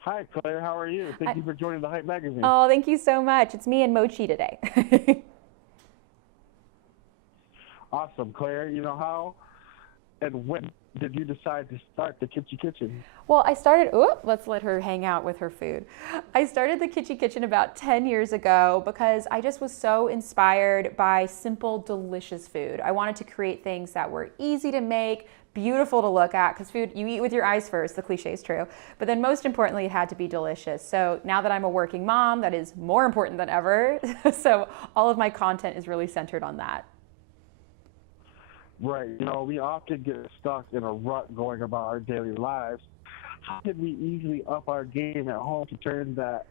Hi, Claire. How are you? Thank you for joining the Hype Magazine. Oh, thank you so much. It's me and Mochi today. Awesome, Claire. How and when did you decide to start the Kitschy Kitchen? Well, let's let her hang out with her food. I started the Kitschy Kitchen about 10 years ago because I just was so inspired by simple, delicious food. I wanted to create things that were easy to make, beautiful to look at, because food, you eat with your eyes first, the cliche is true. But then most importantly, it had to be delicious. So now that I'm a working mom, that is more important than ever. So all of my content is really centered on that. Right. We often get stuck in a rut going about our daily lives. How can we easily up our game at home to turn that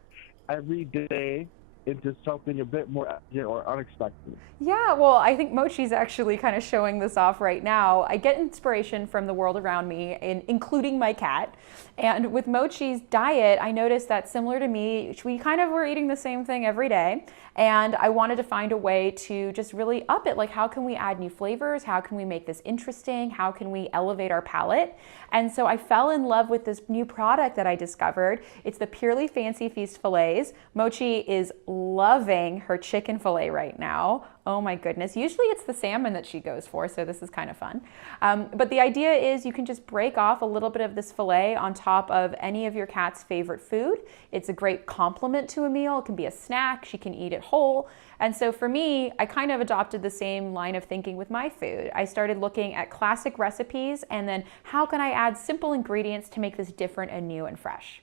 every day into something a bit more exciting or unexpected? Yeah, well, I think Mochi's actually kind of showing this off right now. I get inspiration from the world around me, including my cat. And with Mochi's diet, I noticed that similar to me, we kind of were eating the same thing every day. And I wanted to find a way to just really up it. Like, how can we add new flavors? How can we make this interesting? How can we elevate our palate? And so I fell in love with this new product that I discovered. It's the Purely Fancy Feast fillets. Mochi is loving her chicken fillet right now. Oh my goodness. Usually it's the salmon that she goes for, so this is kind of fun. But the idea is you can just break off a little bit of this filet on top of any of your cat's favorite food. It's a great complement to a meal. It can be a snack. She can eat it whole. And so for me, I kind of adopted the same line of thinking with my food. I started looking at classic recipes and then how can I add simple ingredients to make this different and new and fresh.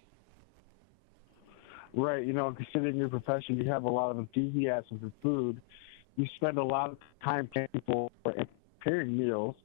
Right. Considering your profession, you have a lot of enthusiasm for food. You spend a lot of time planning for and preparing meals.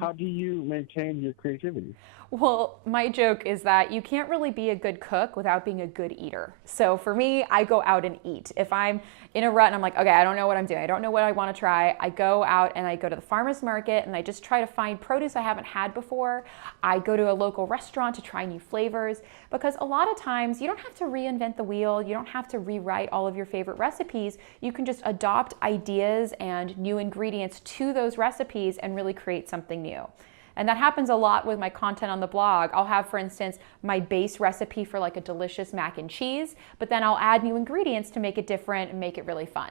How do you maintain your creativity? Well, my joke is that you can't really be a good cook without being a good eater. So for me, I go out and eat. If I'm in a rut and I'm like, okay, I don't know what I'm doing, I don't know what I want to try, I go out and I go to the farmer's market and I just try to find produce I haven't had before. I go to a local restaurant to try new flavors because a lot of times you don't have to reinvent the wheel, you don't have to rewrite all of your favorite recipes. You can just adopt ideas and new ingredients to those recipes and really create something new. And that happens a lot with my content on the blog. I'll have, for instance, my base recipe for like a delicious mac and cheese, but then I'll add new ingredients to make it different and make it really fun.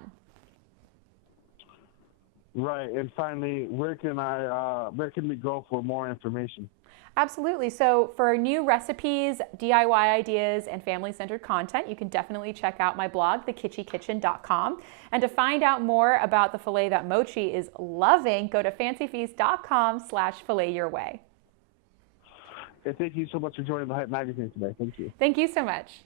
Right. And finally, where can we go for more information? Absolutely. So for new recipes, DIY ideas, and family-centered content, you can definitely check out my blog, thekitschykitchen.com. And to find out more about the filet that Mochi is loving, go to fancyfeast.com/filetyourway. And thank you so much for joining the Hype Magazine today. Thank you. Thank you so much.